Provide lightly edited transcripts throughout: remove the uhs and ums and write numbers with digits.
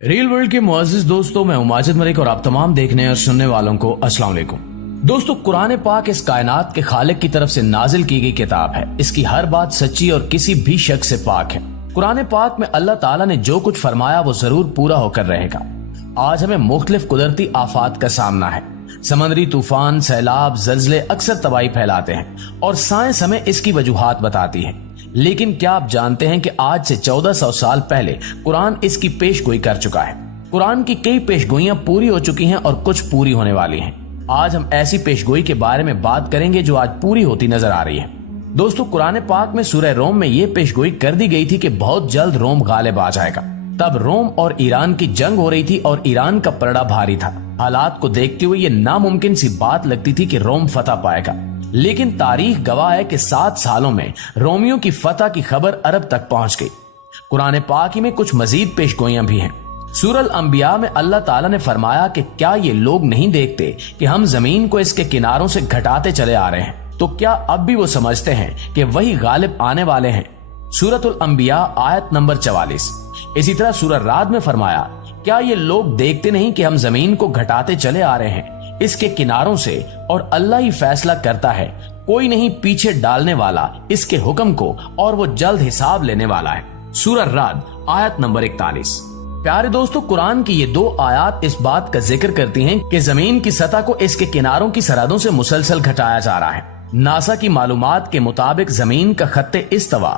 Real world के मुअज़्ज़िज़ दोस्तों, मैं हूं माजिद मलिक और आप तमाम देखने और सुनने वालों को अस्सलाम वालेकुम। दोस्तों, कुरान पाक इस कायनात के खालिक की तरफ से नाजिल की गई किताब है। इसकी हर बात सच्ची और किसी भी शक से पाक है। कुरान पाक में अल्लाह ताला ने जो कुछ फरमाया वो जरूर पूरा होकर रहेगा। आज हमें मुख्तलिफ कुदरती आफात का सामना है। समंदरी तूफान, सैलाब, जल्जले अक्सर तबाही फैलाते हैं और साइंस हमें इसकी वजूहात बताती है। लेकिन क्या आप जानते हैं कि आज से 1400 साल पहले कुरान इसकी पेशगोई कर चुका है। कुरान की कई पेशगोइयां पूरी हो चुकी हैं और कुछ पूरी होने वाली हैं। आज हम ऐसी पेशगोई के बारे में बात करेंगे जो आज पूरी होती नजर आ रही है। दोस्तों, कुरान पाक में सूरह रोम में ये पेशगोई कर दी गई थी कि बहुत जल्द रोम गालिब आ जाएगा। तब रोम और ईरान की जंग हो रही थी और ईरान का पलड़ा भारी था। हालात को देखते हुए ये नामुमकिन सी बात लगती थी कि रोम फतह पाएगा। लेकिन तारीख गवाह है कि 7 सालों में रोमियों की फतह की खबर अरब तक पहुंच गई। कुरान पाक में कुछ मजीद पेशगोइयां भी हैं। सूरह अल-अंबिया में अल्लाह ताला ने फरमाया कि क्या ये लोग नहीं देखते कि हम जमीन को इसके किनारों से घटाते चले आ रहे हैं, तो क्या अब भी वो समझते हैं कि वही गालिब आने वाले हैं। सूरह अल-अंबिया आयत नंबर 44। इसी तरह सूरह राद में फरमाया, क्या ये लोग देखते नहीं कि हम जमीन को घटाते चले आ रहे हैं इसके किनारों से, और अल्लाह ही फैसला करता है, कोई नहीं पीछे डालने वाला इसके हुक्म को, और वो जल्द हिसाब लेने वाला है। सूरह राद आयत नंबर 41। प्यारे दोस्तों, कुरान की ये 2 आयत इस बात का जिक्र करती हैं कि जमीन की सतह को इसके किनारों की सरहदों से मुसलसल घटाया जा रहा है। नासा की मालूमात के मुताबिक जमीन का खत्ते इस्तवा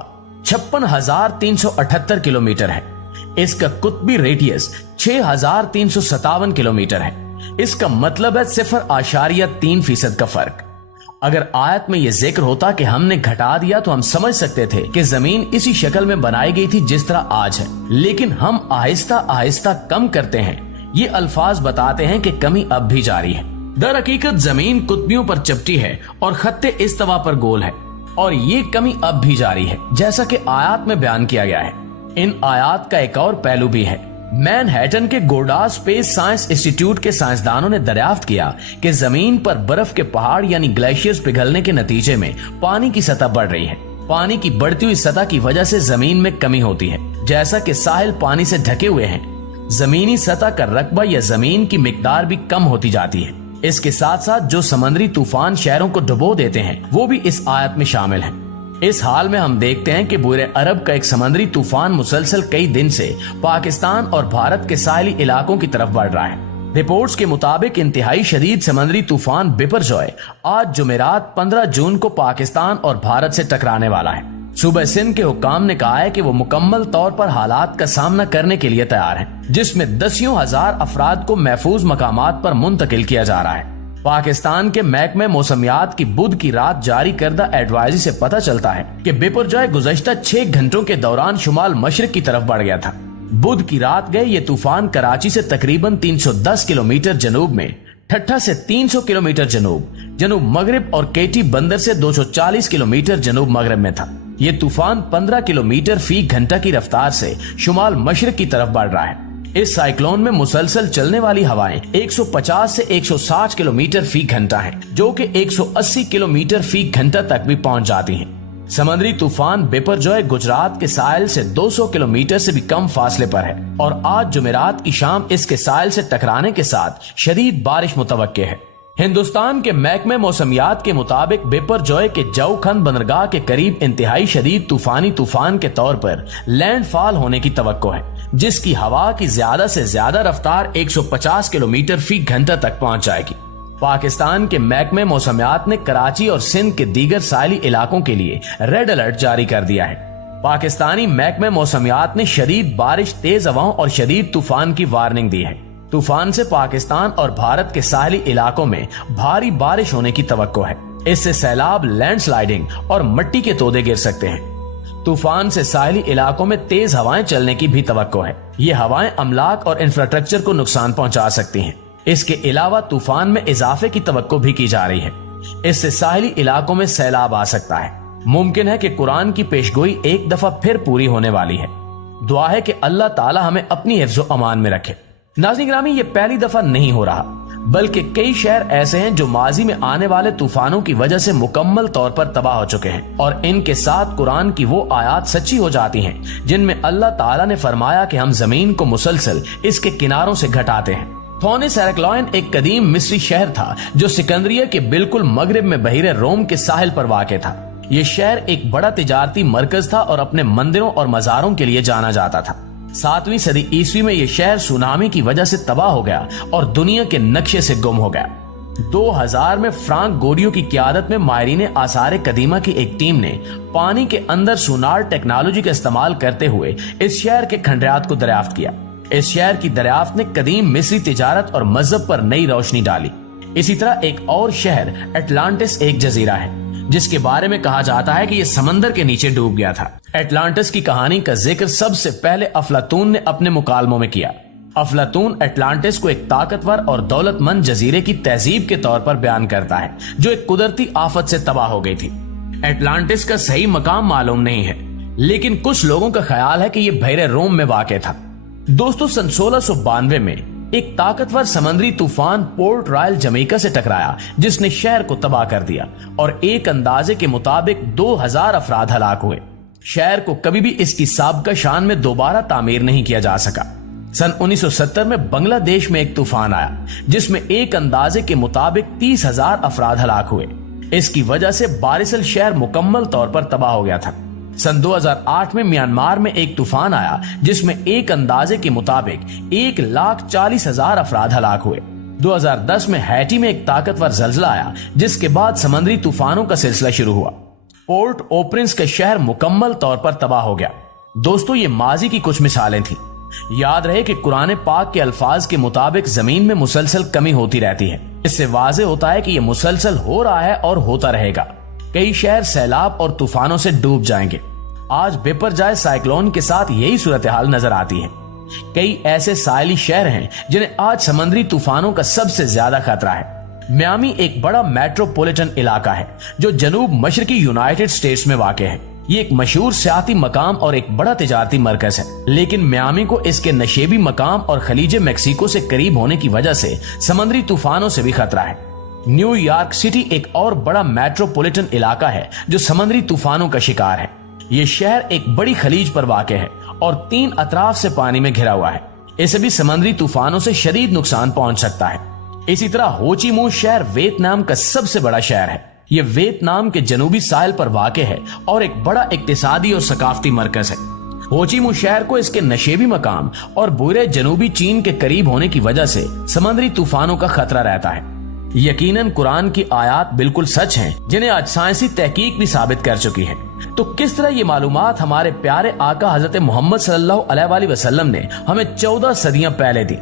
56,378 किलोमीटर है। इसका कुतबी रेडियस 6,357 किलोमीटर है। इसका मतलब है 0.3% का फर्क। अगर आयत में यह जिक्र होता कि हमने घटा दिया तो हम समझ सकते थे कि जमीन इसी शक्ल में बनाई गई थी जिस तरह आज है, लेकिन हम आहिस्ता आहिस्ता कम करते हैं। ये अल्फाज बताते हैं कि कमी अब भी जारी है। दर हकीकत जमीन कुतबियों पर चपटी है और खत्ते इस्तवा पर गोल है, और ये कमी अब भी जारी है, जैसा कि आयत में बयान किया गया है। इन आयत का एक और पहलू भी है। मैनहट्टन के गोडार्ड स्पेस साइंस इंस्टीट्यूट के साइंसदानों ने दरियाफ्त किया कि जमीन पर बर्फ के पहाड़ यानी ग्लेशियर्स पिघलने के नतीजे में पानी की सतह बढ़ रही है। पानी की बढ़ती हुई सतह की वजह से जमीन में कमी होती है। जैसा कि साहिल पानी से ढके हुए हैं, जमीनी सतह का रकबा या जमीन की मिकदार भी कम होती जाती है। इसके साथ साथ जो समंदरी तूफान शहरों को डुबो देते हैं वो भी इस आयत में शामिल है। इस हाल में हम देखते हैं कि बुरे अरब का एक समंदरी तूफान मुसलसल कई दिन से पाकिस्तान और भारत के साहिली इलाकों की तरफ बढ़ रहा है। रिपोर्ट्स के मुताबिक इंतहाई शदीद समंदरी तूफान बिपरजॉय आज जुमेरात 15 जून को पाकिस्तान और भारत से टकराने वाला है। सूबे सिंध के हुक्काम ने कहा है कि वो मुकम्मल तौर पर हालात का सामना करने के लिए तैयार है, जिसमें दसियों हजार अफराद को महफूज मकामात पर मुंतकिल किया जा रहा है। पाकिस्तान के महकमे मौसमियात की बुध की रात जारी करदा एडवाइजरी से पता चलता है कि बिपरजॉय गुज़श्ता 6 घंटों के दौरान शुमाल मशरिक की तरफ बढ़ गया था। बुध की रात गए ये तूफान कराची से तकरीबन 310 किलोमीटर जनूब में, ठट्ठा से 300 किलोमीटर जनूब मगरिब और केटी बंदर से 240 किलोमीटर जनूब मगरिब में था। ये तूफान 15 किलोमीटर फी घंटा की रफ्तार से शुमाल मशरिक की तरफ बढ़ रहा है। इस साइक्लोन में मुसलसल चलने वाली हवाएं 150 से 160 किलोमीटर फी घंटा हैं, जो कि 180 किलोमीटर फी घंटा तक भी पहुंच जाती हैं। समुद्री तूफान बिपरजॉय गुजरात के साहिल से 200 किलोमीटर से भी कम फासले पर है और आज जुमेरात की शाम इसके साहिल से टकराने के साथ शदीद बारिश मुतवक्के है। हिंदुस्तान के महकमे मौसमियात के मुताबिक बिपरजॉय के जौखंड बंदरगाह के करीब इंतहाई शदीद तूफानी तूफान के तौर पर लैंडफॉल होने की तवक्को है, जिसकी हवा की ज्यादा से ज्यादा रफ्तार 150 किलोमीटर फी घंटा तक पहुंच जाएगी। पाकिस्तान के महकमे मौसमियात ने कराची और सिंध के दीगर साहिली इलाकों के लिए रेड अलर्ट जारी कर दिया है। पाकिस्तानी महकमे मौसमियात ने शदीद बारिश, तेज हवाओं और शदीद तूफान की वार्निंग दी है। तूफान से पाकिस्तान और भारत के साहिली इलाकों में भारी बारिश होने की तवक्को है। इससे सैलाब, लैंडस्लाइडिंग और मिट्टी के तोदे गिर सकते हैं। तूफान से साहिली इलाकों में तेज हवाएं चलने की भी तवक्को है। ये हवाएं अमलाक और इंफ्रास्ट्रक्चर को नुकसान पहुंचा सकती हैं। इसके अलावा तूफान में इजाफे की तवक्को भी की जा रही है। इससे साहिली इलाकों में सैलाब आ सकता है। मुमकिन है कि कुरान की पेशगोई एक दफा फिर पूरी होने वाली है। दुआ है कि अल्लाह ताला हमें अपनी हिफ्ज़ो अमान में रखे। नाज़रीन गिरामी, ये पहली दफा नहीं हो रहा। बल्कि कई शहर ऐसे हैं जो माजी में आने वाले तूफानों की वजह से मुकम्मल तौर पर तबाह हो चुके हैं और इनके साथ कुरान की वो आयत सच्ची हो जाती हैं जिनमें अल्लाह ताला ने फरमाया कि हम जमीन को मुसलसल इसके किनारों से घटाते हैं। थोनिस हेराक्लियन एक कदीम मिस्री शहर था जो सिकंदरिया के बिल्कुल मगरिब में बहीरे रोम के साहिल पर वाक़ था। ये शहर एक बड़ा तिजारती मरकज था और अपने मंदिरों और मज़ारों के लिए जाना जाता था। 7वीं सदी ईस्वी में ये शहर सुनामी की वजह से तबाह हो गया और दुनिया के नक्शे से गुम हो गया। 2000 में फ्रांक गोडियो की क़यादत में माहिरीन आसार कदीमा की एक टीम ने पानी के अंदर सोनार टेक्नोलॉजी का इस्तेमाल करते हुए इस शहर के खंडरात को दरियाफ्त किया। इस शहर की दरियाफ्त ने कदीम मिस्री तिजारत और मजहब पर नई रोशनी डाली। इसी तरह एक और शहर एटलांटिस एक जजीरा है जिसके बारे में कहा जाता है कि यह समंदर के नीचे डूब गया था। एटलांटिस की कहानी का जिक्र सबसे पहले अफलातून ने अपने मुकालमों में किया। अफलातून एटलांटिस को एक ताकतवर और दौलतमंद जजीरे की तहजीब के तौर पर बयान करता है जो एक कुदरती आफत से तबाह हो गई थी। एटलांटिस का सही मकाम मालूम नहीं है, लेकिन कुछ लोगों का ख्याल है कि यह बहरे रोम में वाक़ था। दोस्तों, सन 1692 में एक ताकतवर समुद्री तूफान पोर्ट रॉयल जमैका से टकराया जिसने शहर को तबाह कर दिया और एक अंदाजे के मुताबिक 2000 अफराद हलाक हुए। शहर को कभी भी इसकी साबिका शान में दोबारा तामीर नहीं किया जा सका। सन 1970 में बांग्लादेश में एक तूफान आया जिसमें एक अंदाजे के मुताबिक 30,000 अफराद हलाक हुए। इसकी वजह से बारिसल शहर मुकम्मल तौर पर तबाह हो गया था। सन 2008 में म्यांमार में एक तूफान आया जिसमें एक अंदाजे के मुताबिक 1,40,000 अफराद हलाक हुए। 2010 में हैटी में एक ताकतवर जल्जला आया जिसके बाद समुद्री तूफानों का सिलसिला शुरू हुआ। पोर्ट ओ प्रिंस का शहर मुकम्मल तौर पर तबाह हो गया। दोस्तों, ये माजी की कुछ मिसालें थी। याद रहे कि कुरान पाक के अल्फाज के मुताबिक जमीन में मुसलसल कमी होती रहती है। इससे वाज़ेह होता है कि यह मुसलसल हो रहा है और होता रहेगा। कई शहर सैलाब और तूफानों से डूब जाएंगे। आज बेपरजाए साइक्लोन के साथ यही सूरत हाल नजर आती है। कई ऐसे साहिली शहर हैं जिन्हें आज समुद्री तूफानों का सबसे ज्यादा खतरा है। मियामी एक बड़ा मेट्रोपॉलिटन इलाका है जो जनूब मशरकी यूनाइटेड स्टेट्स में वाक़ है। ये एक मशहूर सियाती मकाम और एक बड़ा तिजारती मरकज है, लेकिन मियामी को इसके नशेबी मकाम और खलीज मेक्सिको से करीब होने की वजह से समुद्री तूफानों से भी खतरा है। न्यूयॉर्क सिटी एक और बड़ा मेट्रोपॉलिटन इलाका है जो समुद्री तूफानों का शिकार है। ये शहर एक बड़ी खलीज पर वाक़ है और 3 अतराफ से पानी में घिरा हुआ है। इसे भी समुद्री तूफानों से शदीद नुकसान पहुंच सकता है। इसी तरह होचिमिन शहर वियतनाम का सबसे बड़ा शहर है। यह वियतनाम के जनूबी साहिल पर वाक़ है और एक बड़ा इक्तिसादी और सकाफती मरकज है। होचिमिन शहर को इसके नशेबी मकाम और बुरे जनूबी चीन के करीब होने की वजह से समुद्री तूफानों का खतरा रहता है। यकीनन कुरान की आयत बिल्कुल सच हैं, जिन्हें आज साइंसी तहकीक भी साबित कर चुकी है। तो किस तरह ये मालूमात हमारे प्यारे आका हजरत मोहम्मद सल्लल्लाहु अलैहि वसल्लम ने हमें 14 सदियां पहले दी?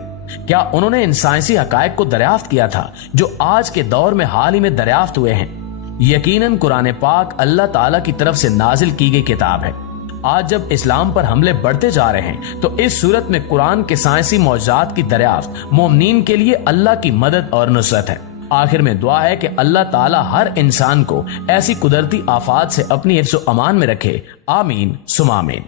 क्या उन्होंने इन साइंसी हकायक को दरियाफ्त किया था जो आज के दौर में हाल ही में दरियाफ्त हुए हैं? यकीनन कुरान पाक अल्लाह ताला की तरफ से नाजिल की गई किताब है। आज जब इस्लाम पर हमले बढ़ते जा रहे हैं तो इस सूरत में कुरान के साइंसी मौजूदात की दरियाफ्त मोमिनीन के लिए अल्लाह की मदद और नुसरत है। आखिर में दुआ है कि अल्लाह ताला हर इंसान को ऐसी कुदरती आफात से अपनी हिफ्ज़-ओ-अमान में रखे। आमीन सुमा आमीन।